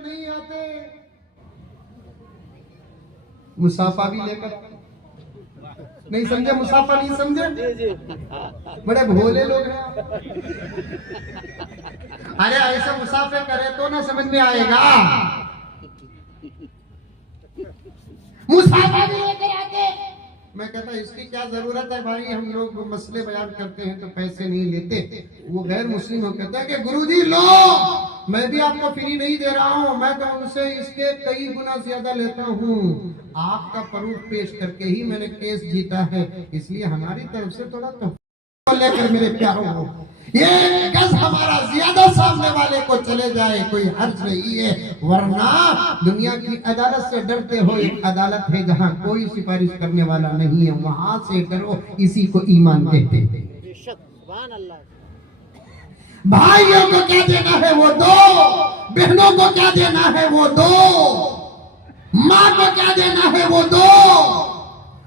نہیں آتے مسافہ بھی لے کر نہیں سمجھے مسافہ نہیں سمجھے بڑے بھولے لوگ ہیں ارے ایسے مسافہ کرے تو نہ سمجھ میں آئے گا مسافہ بھی لے کر آتے میں کہتا اس کی کیا ضرورت ہے بھائی ہم لوگ مسئلے بیان کرتے ہیں تو پیسے نہیں لیتے وہ غیر مسلم ہو کہتا ہے کہ گرو جی لو میں بھی آپ کو فری نہیں دے رہا ہوں میں تو ان سے اس کے کئی گنا زیادہ لیتا ہوں آپ کا پروف پیش کر کے ہی میں نے کیس جیتا ہے اس لیے ہماری طرف سے تھوڑا تو لے کر میرے پیاروں ہو یہ گز ہمارا زیادہ سامنے والے کو چلے جائے کوئی حرج نہیں ہے ورنہ دنیا کی عدالت سے ڈرتے ہو ایک عدالت ہے جہاں کوئی سفارش کرنے والا نہیں ہے وہاں سے ڈرو اسی کو ایمان کہتے ہیں بھائیوں کو کیا دینا ہے وہ دو بہنوں کو کیا دینا ہے وہ دو ماں کو کیا دینا ہے وہ دو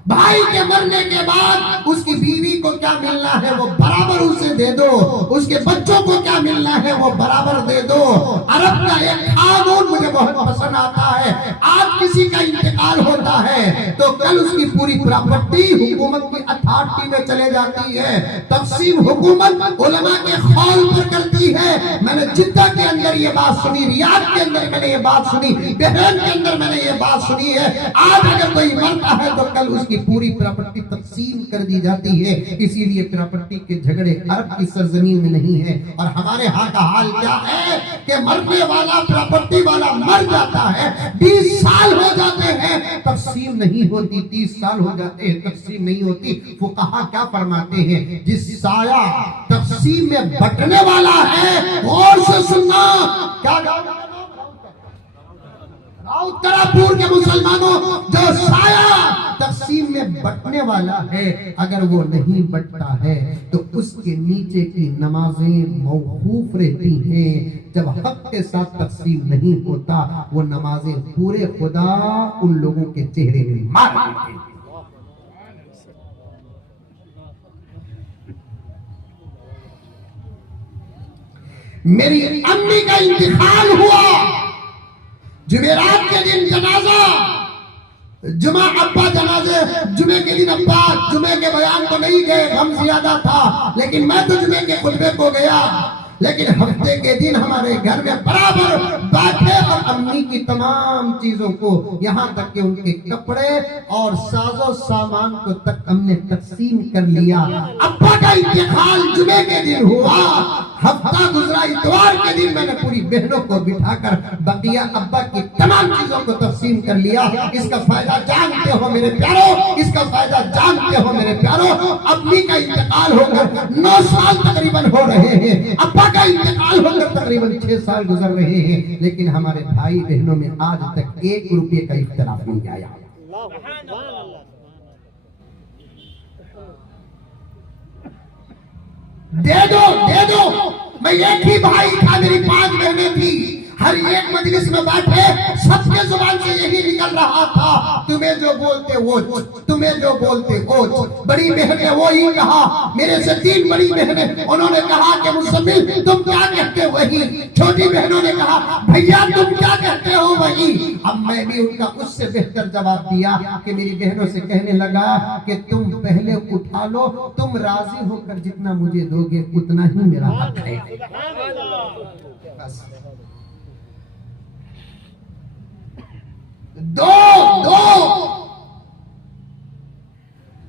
بھائی کے مرنے کے بعد اس کی بیوی کو کیا ملنا ہے وہ برابر اسے دے دو اس کے بچوں کو کیا ملنا ہے وہ برابر دے دو عرب کا ایک قانون مجھے بہت پسند آتا ہے آج کسی کا انتقال ہوتا ہے تو کل اس کی پوری پراپرٹی حکومت کی اتھارٹی میں چلے جاتی ہے تقسیم حکومت علماء کے خول پر کرتی ہے میں نے جدہ کے اندر یہ بات سنی ریاض کے اندر میں نے یہ بات سنی بحرین کے اندر میں نے یہ بات سنی ہے آج اگر کوئی مرتا ہے تو کل اس کی پوری پراپرٹی تقسیم کر دی جاتی ہے اسی لیے پراپرٹی کے جھگڑے عرب کی سرزمین میں نہیں ہے اور ہمارے ہاں کا حال کیا ہے کہ مرنے والا پراپرٹی والا مر جاتا ہے 20 سال ہو جاتے ہیں تقسیم نہیں ہوتی 30 سال ہو جاتے ہیں تقسیم نہیں ہوتی فقہا کیا فرماتے ہیں جس سایہ تقسیم میں بٹنے والا ہے غور سے سننا کیا اتراپور کے مسلمانوں جو سایہ تقسیم میں بٹنے والا ہے اگر وہ نہیں بٹتا ہے تو اس کے نیچے کی نمازیں موقوف رہتی ہیں جب حق کے ساتھ تقسیم نہیں ہوتا وہ نمازیں پورے خدا ان لوگوں کے چہرے میں مار دیتے ہیں میری امی کا انتقال ہوا جمعرات کے دن جنازہ جمعہ ابا جنازے جمعے کے دن ابا جمعے کے بیان کو نہیں گئے غم زیادہ تھا لیکن میں تو جمعے کے خطبے کو گیا لیکن ہفتے کے دن ہمارے گھر میں برابر بیٹھے اور امی کی تمام چیزوں کو یہاں تک کہ ان کے کپڑے اور ساز و سامان کو تک ہم نے تقسیم کر لیا ابا کا انتقال جمعے کے دن ہوا ہفتہ گزرا اتوار کے دن میں نے پوری بہنوں کو بٹھا کر بقیہ ابا کی تمام چیزوں کو تقسیم کر لیا اس کا فائدہ جانتے ہو میرے پیاروں اس کا فائدہ جانتے ہو میرے پیاروں امی کا انتقال ہو کر 9 سال تقریباً ہو رہے ہیں ابا کا انتقال ہو کر تقریباً 6 سال گزر رہے ہیں لیکن ہمارے بھائی بہنوں میں آج تک 1 روپے کا اختلاف نہیں آیا دے دو میں ایک ہی بھائی تھا میری 5 بہنیں تھی ہر ایک مجلس میں بیٹھے سب کے زبان سے یہی نکل رہا تھا تمہیں جو بولتے وہ تمہیں جو بولتے وہ بڑی بہن نے وہی کہا میرے سے 3 بڑی بہنیں انہوں نے کہا کہ مزمل تم کیا کہتے وہی چھوٹی بہنوں نے کہا بھیا تم کیا کہتے ہو وہی اب میں بھی ان کا اس سے بہتر جواب دیا کہ میری بہنوں سے کہنے لگا کہ تم پہلے اٹھا لو تم راضی ہو کر جتنا مجھے دو گے اتنا ہی میرا حق ہے بس دو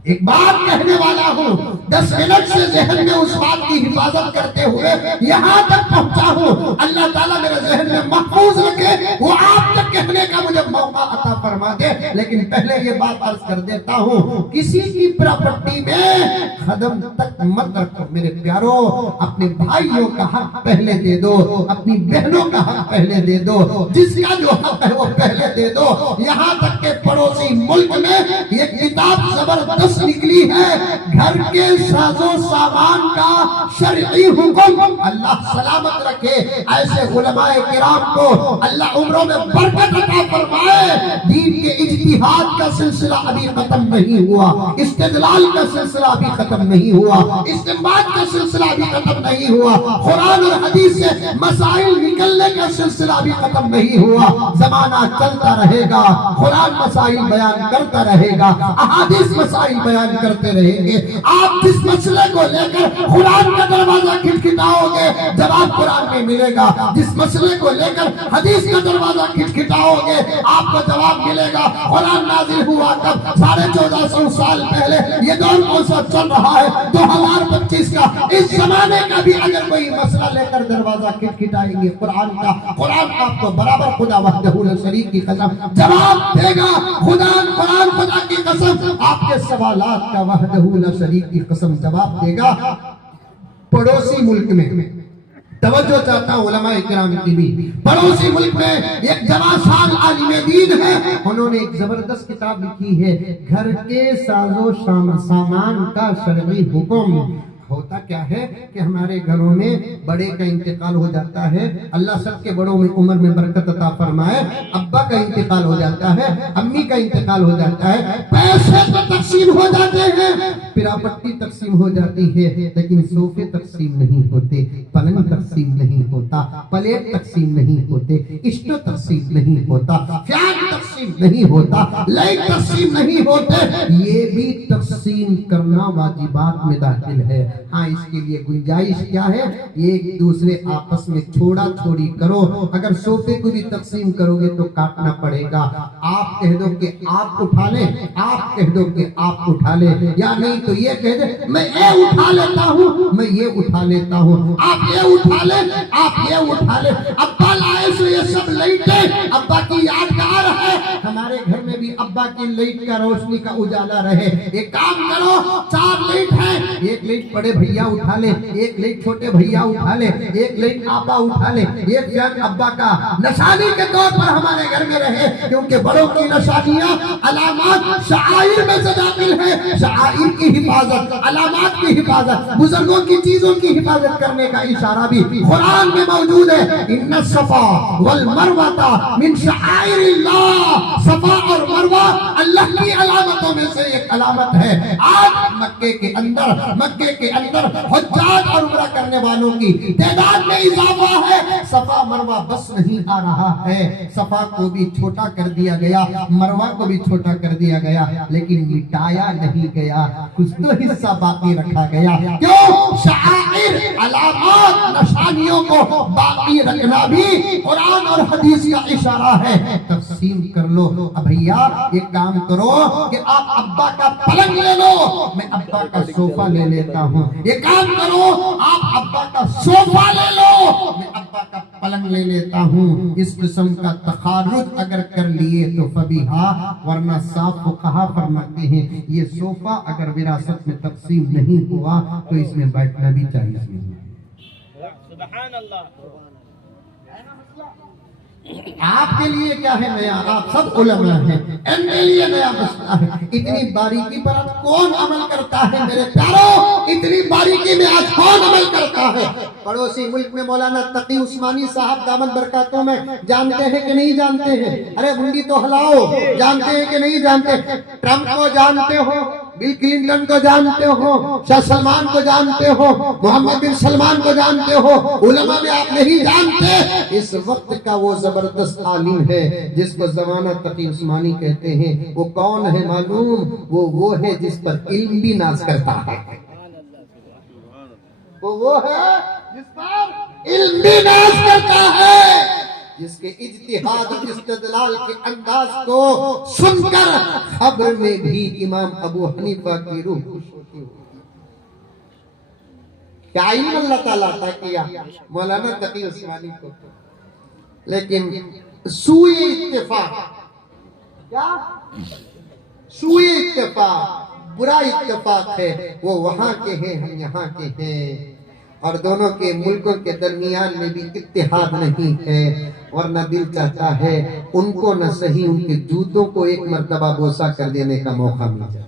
ایک بات کہنے والا ہوں 10 منٹ سے ذہن میں اس بات کی حفاظت کرتے ہوئے یہاں تک پہنچا ہوں اللہ تعالیٰ میرے ذہن میں محفوظ رکھے وہ آپ تک کہنے کا مجھے موقع عطا فرما دے لیکن پہلے یہ بات عرض کر دیتا ہوں کسی کی پراپرٹی میں قدم تک مت رکھو میرے پیاروں اپنے بھائیوں کا حق پہلے دے دو اپنی بہنوں کا حق پہلے دے دو جس کا جو حق ہے وہ پہلے دے دو یہاں تک کہ پڑوسی ملک میں یہ کتاب زبردست نکلی ہے گھر کے ساز و سامان کا شرعی حکم اللہ سلامت رکھے ایسے علماء کرام کو اللہ عمروں میں برکت عطا فرمائے. دین کے اجتہاد کا سلسلہ ابھی ختم نہیں ہوا, استدلال کا سلسلہ ابھی ختم نہیں ہوا, استنباط کا سلسلہ ابھی ختم نہیں ہوا, قرآن اور حدیث سے مسائل نکلنے کا سلسلہ ابھی ختم نہیں ہوا. زمانہ چلتا رہے گا, قرآن مسائل بیان کرتا رہے گا, احادیث مسائل بیان کرتے رہیں گے. آپ جس مسئلے کو لے کر قرآن کا دروازہ کھٹکھٹاؤ گے جواب قرآن میں ملے گا, جس مسئلے کو لے کر حدیث کا دروازہ کھٹکھٹاؤ گے آپ کو جواب ملے گا. قرآن نازل ہوا تب 1450 سال پہلے, یہ دور کون سا چل رہا ہے 2025 کا. اس زمانے کا بھی اگر کوئی مسئلہ لے کر دروازہ کھٹکھٹائیں گے قرآن کا, قرآن آپ کو برابر خدا وحدہ لا شریک کی قسم جواب دے گا. قرآن خدا کی قسم آپ کے سوالات کا وحدہ لا شریک کی قسم جواب دے گا. پڑوسی ملک میں توجہ چاہتا ہوں علماء کرام کی بھی, پڑوسی ملک میں ایک جوان سال عالم دین ہے, انہوں نے ایک زبردست کتاب لکھی ہے گھر کے ساز و سامان کا شرعی حکم. ہوتا کیا ہے کہ ہمارے گھروں میں بڑے کا انتقال ہو جاتا ہے, اللہ سب کے بڑوں میں عمر میں برکت عطا فرمائے. ابا کا انتقال ہو جاتا ہے, امی کا انتقال ہو جاتا ہے, پیسے تو تقسیم ہو جاتے ہیں, پراپرٹی تقسیم ہو جاتی ہے, لیکن صوفے تقسیم نہیں ہوتے, پلنگ تقسیم نہیں ہوتا, پلیٹ تقسیم نہیں ہوتے, اسٹو تقسیم نہیں ہوتا, فیان تقسیم نہیں ہوتا, لائٹ تقسیم نہیں ہوتے. یہ بھی تقسیم کرنا واجبات میں داخل ہے. ہاں اس کے لیے گنجائش کیا ہے, ایک دوسرے آپس میں چھوڑا چھوڑی کرو. اگر صوفے کو بھی تقسیم کرو گے تو کاٹنا پڑے گا. آپ کہہ دو کہ آپ اٹھا لیں, آپ کہہ دو کہ آپ اٹھا لیں, یا نہیں تو یہ کہہ دے میں یہ اٹھا لیتا ہوں, میں یہ اٹھا لیتا ہوں, آپ یہ اٹھا لیں, آپ یہ اٹھا لیں. ابا لائے سو یہ سب لائٹیں ابا کی یادگار ہے, ہمارے گھر میں بھی ابا کی لائٹ کا روشنی کا اجالا رہے. ایک کام کرو, 4 لائٹ ہیں, ایک لائٹ بڑے بھیا اٹھا لے, ایک لائٹ چھوٹے بھیا اٹھا لے, ایک لائٹ آبا اٹھا لے, ایک فین ابا کا نشانی کے طور پر ہمارے گھر میں رہے, کیونکہ بڑوں کی نشانیاں علامات شعائر میں سے داخل ہیں. شعائر کی حفاظت, علامات کی حفاظت, بزرگوں کی چیزوں کی حفاظت کرنے کا اشارہ بھی قرآن میں موجود ہے. ان الصفا والمروہ من شعائر اللہ, صفا اور مروہ اللہ کی علامتوں میں سے ایک علامت ہے. آج مکے کے اندر حجاج اور عمرہ کرنے والوں کی تعداد میں اضافہ ہے. صفا مروہ بس نہیں آ رہا ہے, صفا کو بھی چھوٹا کر دیا گیا, مروہ کو بھی چھوٹا کر دیا گیا, لیکن مٹایا نہیں گیا, کچھ تو حصہ باقی رکھا گیا. کیوں؟ شعائر, علامات, نشانیوں کو باقی رکھنا بھی قرآن اور حدیث کا اشارہ ہے. تقسیم کر لو. اب بھیا ایک کام کرو کہ آپ ابا کا پلنگ لے لو, میں ابا کا صوفہ لے لیتا ہوں. ایک کام کرو, آپ ابا کا صوفہ لے لو, میں ابا کا پلنگ لے لیتا ہوں. اس قسم کا تخارج اگر کر لیے تو فبیہا, ورنہ صاف فقہا فرماتے ہیں یہ صوفہ اگر وراثت میں تقسیم نہیں ہوا تو اس میں بیٹھنا بھی چاہیے. سبحان اللہ. آپ کے لیے کیا ہے نیا, آپ سب علماء ہیں, ان کے لیے نیا مسئلہ ہے. اتنی باریکی پر آج کون عمل کرتا ہے میرے پیاروں, اتنی باریکی میں آج کون عمل کرتا ہے. پڑوسی ملک میں مولانا تقی عثمانی صاحب دامن برکاتوں میں جانتے ہیں کہ نہیں جانتے ہیں؟ ارے بھنڈی تو ہلاؤ, جانتے ہیں کہ نہیں جانتے؟ ٹرمپ کو جانتے ہو, بل کلنٹن کو جانتے ہو, شاہ سلمان کو جانتے ہو, محمد بن سلمان کو جانتے ہو, علماء میں آپ نہیں جانتے. اس وقت کا وہ زبردست عالم ہے جس کو زمانہ تقی عثمانی کہتے ہیں, وہ کون ہے معلوم؟ وہ ہے جس پر علم بھی ناز کرتا ہے, وہ ہے جس پر علم بھی ناز کرتا ہے, جس کے اجتہاد اور استدلال کے انداز کو سن کر خبر میں بھی امام ابو حنیفہ کی روح خوش ہوتی ہے. کیا علم اللہ تعالیٰ عطا کیا مولانا تقی عثمانی کو, لیکن سوئے اتفاق, کیا سوئے اتفاق, برا اتفاق ہے. وہ وہاں کے ہیں, ہم یہاں کے ہیں, اور دونوں کے ملکوں کے درمیان میں بھی اتحاد نہیں ہے. ورنہ دل چاہتا ہے ان کو نہ صحیح ان کے جوتوں کو ایک مرتبہ بوسہ کر دینے کا موقع مل جائے.